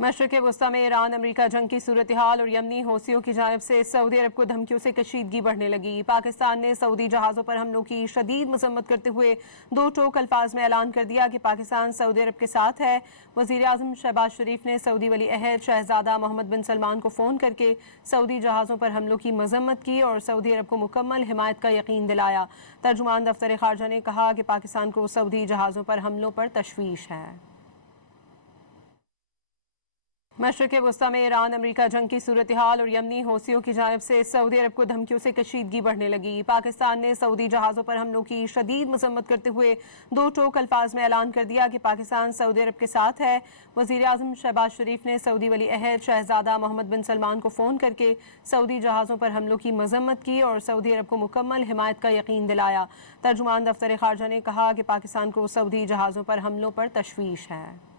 मशरक़ वस्ता में ईरान अमरीका जंग की सूरत हाल और यमनी हौसियों की जानिब से सऊदी अरब को धमकियों से कशीदगी बढ़ने लगी। पाकिस्तान ने सऊदी जहाज़ों पर हमलों की शदीद मजम्मत करते हुए दो टोक अल्फाज में ऐलान कर दिया कि पाकिस्तान सऊदी अरब के साथ है। वज़ीर आज़म शहबाज शरीफ ने सऊदी वली अहद शहजादा मोहम्मद बिन सलमान को फ़ोन करके सऊदी जहाज़ों पर हमलों की मजम्मत की और सऊदी अरब को मुकम्मल हिमायत का यकीन दिलाया। तर्जुमान दफ्तर ख़ारजा ने कहा कि पाकिस्तान को सऊदी जहाज़ों पर हमलों पर तशवीश है। मशरक़ वस्ता में ईरान अमरीका जंग की सूरत हाल और यमनी हौसियों की जानिब से सऊदी अरब को धमकियों से कशीदगी बढ़ने लगी। पाकिस्तान ने सऊदी जहाज़ों पर हमलों की शदीद मजम्मत करते हुए दो टोक अल्फाज में ऐलान कर दिया कि पाकिस्तान सऊदी अरब के साथ है। वज़ीर आज़म शहबाज शरीफ ने सऊदी वली अहद शहजादा मोहम्मद बिन सलमान को फ़ोन करके सऊदी जहाज़ों पर हमलों की मजम्मत की और सऊदी अरब को मुकम्मल हिमायत का यकीन दिलाया। तर्जुमान दफ्तर ख़ारजा ने कहा कि पाकिस्तान को सऊदी जहाज़ों पर हमलों पर तशवीश है।